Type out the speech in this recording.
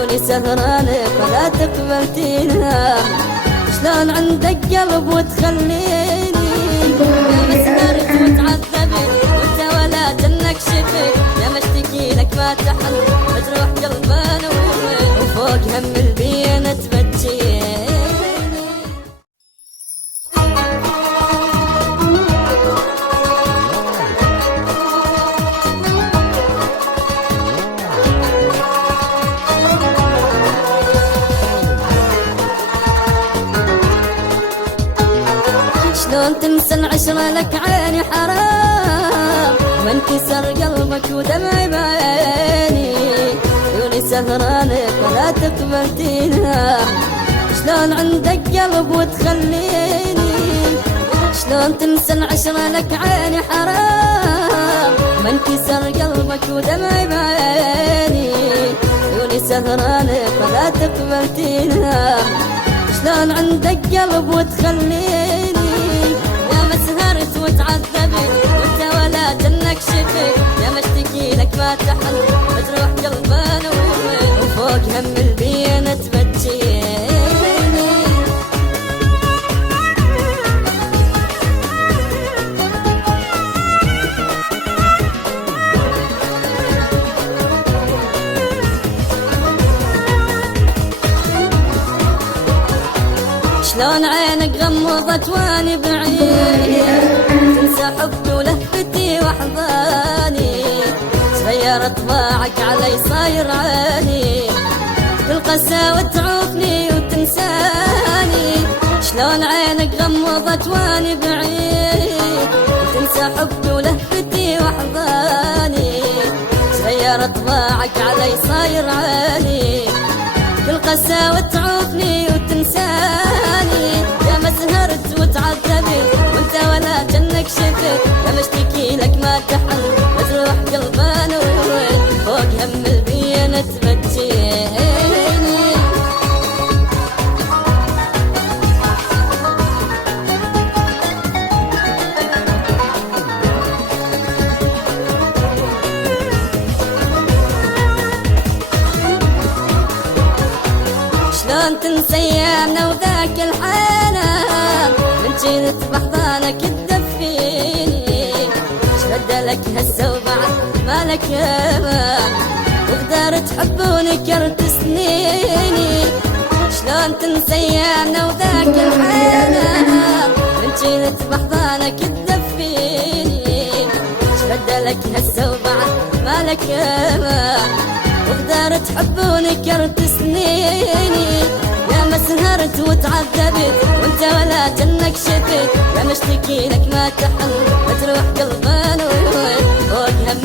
عيوني سهرانك ولا تقبلتينا، شلون عندك قلب وتخليني يا مسهرت وتعذبت وانت ولا جنك شفت، يا مشتكي لك ما تحن مجروح قلبنا وفوق هم البينا تبجيني. شلون تنسى العشرة لك عيني حرام، وانكسر قلبك ودمعي بعيني، عيوني سهرانك ولا تقبلتينا، شلون عندك قلب وتخليني، شلون تنسى العشرة لك عيني حرام، وانكسر قلبك ودمعي بعيني، عيوني سهرانك ولا تقبلتينا، شلون عندك قلب وتخليني يا مسهرت وتعذبت وانت ولا جنك شفت، يا مشتكي لك ما تحن مجروح قلبنا وفوق هم البينا تبجيني. شلون عينك غمضت واني بعيد، تنسى حبي ولهفتي واحضاني، تغير طباعك علي صاير عيني، بالقساوة تعوفني وتنساني، شلون عينك غمضت واني بعيد، تنسى حبي ولهفتي واحضاني، تغير طباعك علي صاير عيني، بالقساوة تعوفني وتنساني، يا مسهرت وتعذبت وانت ولا جنك شفت، يا مشتكي لك ما تحن مجروح قلبنا فوق هم البينا تبجيني. شلون تنسى ايامنا وذاك الحنان، من جيت بحضانك تدفيني، شبدلك هسه وبعد مالك امان، وقدرت تحب ونكرت سنيني، شلون تنسى ايامنا وذاك الحنان، من جيت بحضانك تدفيني، شبدلك هسه وبعد مالك امان، وقدرت تحب ونكرت سنيني، يا مسهرت وتعذبت وانت ولا جنك شفت، يا مشتكي لك ما تحن مجروح قلبنا فوق هم